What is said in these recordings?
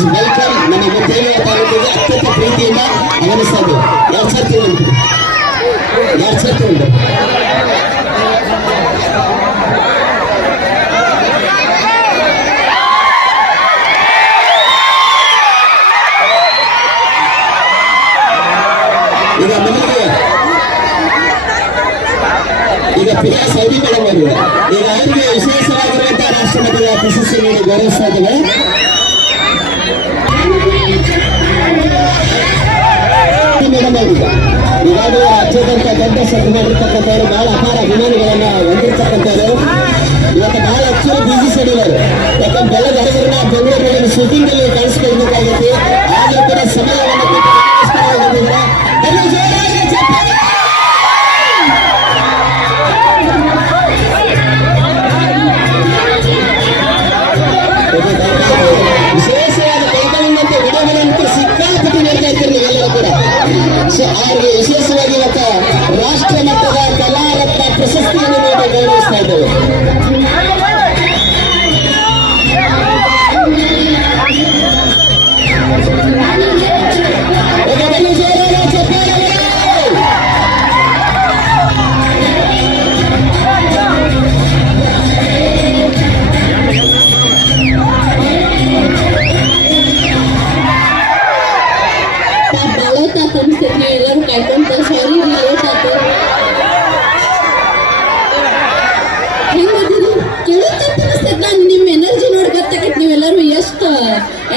Please welcome ನಮ್ಮ ಮುದ್ದೇನೂರು ತಾಲೂಕಿಗೆ ಅತ್ಯಂತ ಪ್ರೀತಿಯಿಂದ ಆಗಮಿಸ್ತಾ ಇದ್ದೇವೆ ಎರಡು ಸರ್ತಿ ಉಂಟು ಎರಡು ಸರ್ತಿ ಉಂಟು ಈಗ ಮೊದಲಿಗೆ ಈಗ ಪ್ರಿಯಾ ಸೌದಿ ಮೇಡಮ್ ಅವರು ಈಗ ಅವರಿಗೆ ವಿಶೇಷವಾಗಿರುವಂತಹ ರಾಷ್ಟ್ರಮಟ್ಟದ ಪ್ರಶಸ್ತಿ ನೀಡಿ ಗೌರವಿಸ್ತಾ ಇದ್ದೇವೆ ಈಗಾಗಲೇ ರಾಜ್ಯಾದ್ಯಂತ ದೊಡ್ಡ ಸದ್ದು ಮಾಡಿರ್ತಕ್ಕಂಥವ್ರು ಬಹಳ ಅಪಾರ ಅಭಿಮಾನಿಗಳನ್ನ ಹೊಂದಿರ್ತಕ್ಕಂಥವ್ರು ಇವತ್ತು ಬಹಳ ಆಕ್ಚುಲಿ ಬಿಸಿ ಶೆಡ್ಯೂಲರ್ ಯಾಕಂದ್ರೆ ಬೆಳಗ್ಗೆ ಹರಿದ್ರನ್ನ ಬೆಂಗಳೂರಿನಲ್ಲಿ ಶೂಟಿಂಗ್ ಅಲ್ಲಿ ಕಾಣಿಸ್ಕೊಳ್ಬೇಕಾಗುತ್ತೆ ಆದ್ರೂ ಕೂಡ 对对对。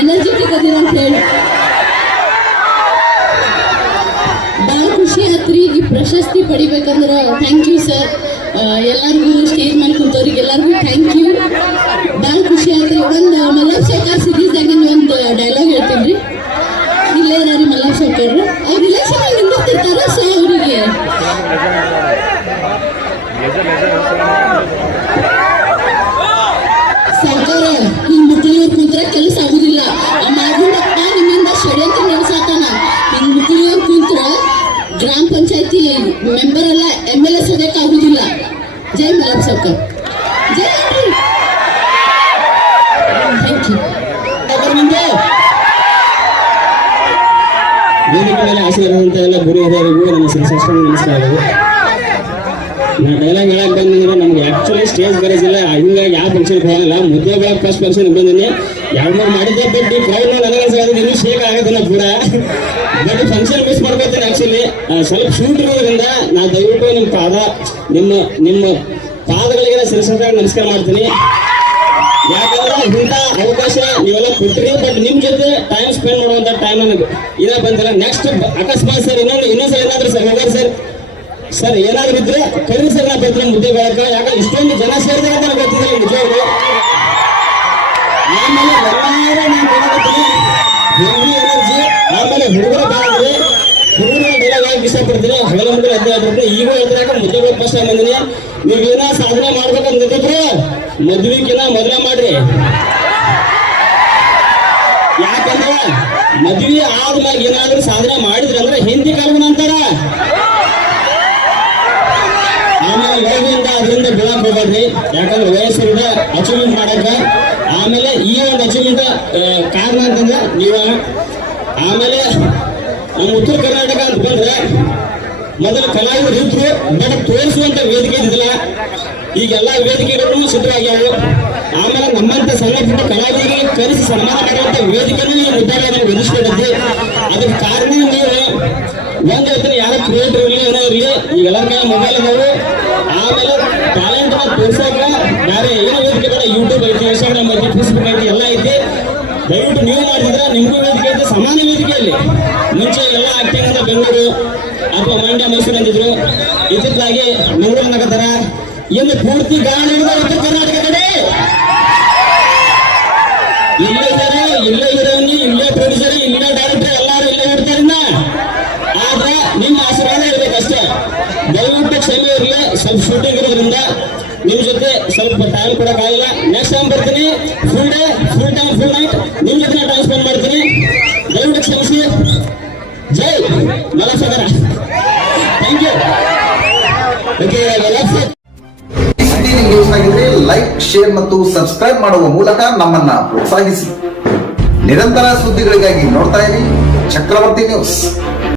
ಎನರ್ಜೆಟಿಕ್ ಅದೀರ ಅಂತ ಹೇಳಿ. ಭಾಳ ಖುಷಿ ಆತ್ರಿ, ಈ ಪ್ರಶಸ್ತಿ ಪಡಿಬೇಕಂದ್ರೆ. ಥ್ಯಾಂಕ್ ಯು ಸರ್ ಎಲ್ಲರಿಗೂ ಸ್ಟೇಜ್ ಮೇಲೆ ಕುಂತವ್ರಿಗೆ ಎಲ್ಲರಿಗೂ ಥ್ಯಾಂಕ್ ಯು ಭಾಳ ಖುಷಿ ಆತ್ರಿ. ಒಂದು ಮಲ್ಲಪ್ಪ ಸರ್ಕಾರ ಸಿರೀಸ್ದಾಗ ಒಂದು ಡೈಲಾಗ್ ಹೇಳ್ತೀನಿ ರೀ. ಇಲ್ಲೇ ಇದಾರೆ ಮಲ್ಲಪ್ಪ ಸರ್ಕಾರ ಅವ್ರ ರಿಲೇಷನ್ ನಿಂದಿರ್ತಿರ್ತಾರ ಸೊ ಅವರಿಗೆ? ಗ್ರಾಮ ಪಂಚಾಯತಿ ಮೆಂಬರ್ ಎಲ್ಲ ಎಂ ಎಲ್ ಎ ಸದಕ್ಕೆ ಆಗುದಿಲ್ಲ ಜೈ ಮಲ್ಲಪ್ಪ ಸರ್ಕಾರ ಜೈ ಥ್ಯಾಂಕ್ ಯು ಯಾಕಂದ್ರೆ ನಿಮ್ಗೆ ವೇದಿಕೆ ಮೇಲೆ ಆಶೀರ್ವಾದಂತ ಎಲ್ಲ ಗುರು ಹಿರಿಯರಿಗೂ ನಮ್ಮ ಶ್ರೀ ಶಾಸ್ತ್ರ ನಮಸ್ಕಾರಗಳು ನಾ ಡೈಲಾಗ್ ಹೇಳಕ್ ಬಂದಿದ್ರೆ ನಮ್ಗೆ. ಆಕ್ಚುಲಿ ಸ್ಟೇಜ್ ಬರೋದಿಲ್ಲ ಹಿಂಗಾಗಿ ಯಾವ ಫಂಕ್ಷನ್ ಹೋಗಲ್ಲ ಮುದ್ದೆ ಬ್ಯಾಗ್ ಫಸ್ಟ್ ಫಂಕ್ಷನ್ ಬಂದಿನಿ ಮೂರು ಮಾಡಿದ್ದೆ ಬಿಟ್ಟು ನನಗೆ ಅನ್ಸೋದು ಇನ್ನೂ ಶೇಕ್ ಆಗೋದಿಲ್ಲ ಕೂಡ ಬಟ್ ಫಂಕ್ಷನ್ ಮಿಸ್ ಮಾಡ್ಕೊತೀನಿ ಆಕ್ಚುಲಿ ಸ್ವಲ್ಪ ಶೂಟ್ ಇರೋದ್ರಿಂದ ನಾ ದಯವಿಟ್ಟು ನಿಮ್ಮ ಪಾದ, ನಿಮ್ಮ ನಿಮ್ಮ ಪಾದಗಳಿಗೆ ಶಿರಸಾಗ ನಮಸ್ಕಾರ ಮಾಡ್ತೀನಿ. ಯಾಕಂದ್ರೆ ಇಂಥ ಅವಕಾಶ ನೀವೆಲ್ಲ ಕೊಟ್ಟಿರಿ ಬಟ್ ನಿಮ್ ಜೊತೆ ಟೈಮ್ ಸ್ಪೆಂಡ್ ಮಾಡುವಂತ ಟೈಮ್ ನನಗೆ ಇದ ಬಂತಲ್ಲ. ನೆಕ್ಸ್ಟ್ ಅಕಸ್ಮಾತ್ ಸರ್ ಇನ್ನೊಂದು, ಇನ್ನೊಂದ್ಸಲ ಏನಾದ್ರು ಸರ್ ಹೋಗಾರ ಸರ್ ಸರ್, ಏನಾದ್ರು ಇದ್ರೆ ಕರೀರಿ ಸರ್ ನಾ ಬರ್ತೀನಿ ಮುದ್ದೆ ಬೆಳಕ ಯಾಕೆ ಇಷ್ಟೊಂದು ಜನ ಸೇರಿದಾಗ ಅಂತ ಗೊತ್ತಿದ್ದಿಲ್ಲ ನಿಜವಾಗ್ಲು ಆಮೇಲೆ ಎಲ್ಲಾರು ನಾನು ಹೇಳಕತ್ತೀನಿ ಹೆವಿ ಎನರ್ಜಿ, ಆಮೇಲೆ ಹುಡುಗರು ಬಾಳಿದ್ರೆ, ಹುಡುಗರ ಬೆಳಗ್ಗೆ ಯಾಕೆ ಇಷ್ಟಪಡ್ತೀನಿ ಹಗಲ ಮುಂದೆ ಅದೇ ಆಗ್ಬಿಟ್ಟು ಈಗ ಹೇಳ್ತಿರಾಕ ಮುದ್ದೆ ಬೆಳಕ್ ಫಸ್ಟ್ ಟೈಮ್ ಬಂದಿನಿ ನೀವೇನ ಸಾಧನೆ ಮಾಡ್ಬೇಕಂತ ನಿಂತಿದ್ರೆ ಮೊದಲೇ ಮಾಡ್ರಿ. ಯಾಕಂದ್ರೆ ಮದ್ವಿ ಆದ್ಮ್ಯಾಗ ಏನಾದ್ರೂ ಸಾಧನೆ ಮಾಡಿದ್ರೆ ಅಂದ್ರೆ ಹಿಂದಿ ಕಾಲದ ಅಂತಾರ ಆಮೇಲೆ ಲೋಭದಿಂದ ಬೀಳಕ್ ಯಾಕಂದ್ರೆ ವಯಸ್ಸಿಂದ ಅಚೀವ್ಮೆಂಟ್ ಮಾಡಕ ಆಮೇಲೆ ಈ ಒಂದು ಅಚೀವ್ಮೆಂಟ್ ಕಾರಣ ಅಂತಂದ್ರೆ ನೀವು ಆಮೇಲೆ ನಮ್ಮ ಉತ್ತರ ಕರ್ನಾಟಕ ಅಂತ ಬಂದ್ರೆ ಮೊದಲು ಕಲಾವಿದರು ಇದ್ರು ಬಟ್ ತೋರಿಸುವಂತ ವೇದಿಕೆ ಇದ್ದಿಲ್ಲ ಈಗ ಎಲ್ಲ ವೇದಿಕೆಗಳು ಸಿದ್ಧವಾಗ್ಯಾವು. ಆಮೇಲೆ ನಮ್ಮಂತ ಸಣ್ಣ ಕಲಾವಿದರಿಗೆ ಕರೆಸಿ ಸನ್ಮಾನ ಮಾಡುವಂತ ವೇದಿಕೆನೂ ಈ ಮುದ್ದಾಗಿ ಒದಗಿಸ್ಕೊಡತ್ತೆ ಅದಕ್ಕೆ ಕಾರಣ ನೀವು ಒಂದ್ ಯಾರೋ ಕ್ರಿಯೇಟರ್ ಇರಲಿ ಏನೋ ಇರಲಿ ಈಗ ಎಲ್ಲರ ಕೈ ಮೊಬೈಲ್ ಆಮೇಲೆ ತೋರ್ಸಕ ಬೇರೆ ಏನೋ ವೇದಿಕೆ ಬೇಡ ಯೂಟ್ಯೂಬ್ ಐತಿ ಇನ್ಸ್ಟಾಗ್ರಾಮ್ ಐತಿ ಫೇಸ್ಬುಕ್ ಐತಿ ಎಲ್ಲ ಐತಿ. ದಯವಿಟ್ಟು ನೀವು ಮಾಡಿದ್ರೆ ನಿಮಗೂ ವೇದಿಕೆ ಐತೆ, ಸಮಾನ ವೇದಿಕೆಯಲ್ಲಿ. ಮುಂಚೆ ಎಲ್ಲ ಆಕ್ಟಿಂಗ್ ಅಂತ ಬೆಂಗಳೂರು ಅಥವಾ ಮಂಡ್ಯ ಮೈಸೂರು ಅಂದಿದ್ರು ಇತ್ತಿತ್ತಲಾಗಿ ಮಂಗಳೂರು ನಗತರ ಇನ್ನು ಪೂರ್ತಿ ಗಾಳಿ ಉತ್ತರ ಕರ್ನಾಟಕ ಕಡೆ. ಇಲ್ಲೇ ಇದ್ದಾರೆ, ಇಲ್ಲೇ ಹೀರೋಯಿನ್, ಇಲ್ಲೇ ಪ್ರೊಡ್ಯೂಸರ್ ಇಲ್ಲೇ ಡೈರೆಕ್ಟರ್ ಎಲ್ಲರೂ ಇಲ್ಲೇ ಇರ್ತಾರಿಂದ. ಆದ್ರೆ ನಿಮ್ಮ ಆಶೀರ್ವಾದ ಇರ್ಬೇಕಷ್ಟೇ. ದಯವಿಟ್ಟು ಕ್ಷಮೆ ಇರಲಿ, ಸ್ವಲ್ಪ ಶೂಟಿಂಗ್ ಇರೋದ್ರಿಂದ ನಿಮ್ ಜೊತೆ ಸ್ವಲ್ಪ ಟೈಮ್ ಕೊಡಕ್ಕಾಗಿಲ್ಲ. ನೆಕ್ಸ್ಟ್ ಟೈಮ್ ಬರ್ತೀನಿ. Full day full time full night ನಿಮ್ ಜೊತೆ ಟೈಮ್ ಸ್ಪೆಂಡ್ ಮಾಡ್ತೀನಿ. ದಯವಿಟ್ಟು ಕ್ಷಮಿಸಿ. ಜೈ ಮಲಸಗರ. ಥ್ಯಾಂಕ್ ಯು ಆಗಿದ್ರೆ ಲೈಕ್ ಶೇರ್ ಮತ್ತು ಸಬ್ಸ್ಕ್ರೈಬ್ ಮಾಡುವ ಮೂಲಕ ನಮ್ಮನ್ನ ಪ್ರೋತ್ಸಾಹಿಸಿ. ನಿರಂತರ ಸುದ್ದಿಗಳಿಗಾಗಿ ನೋಡ್ತಾ ಇರಿ. ಚಕ್ರವರ್ತಿ ನ್ಯೂಸ್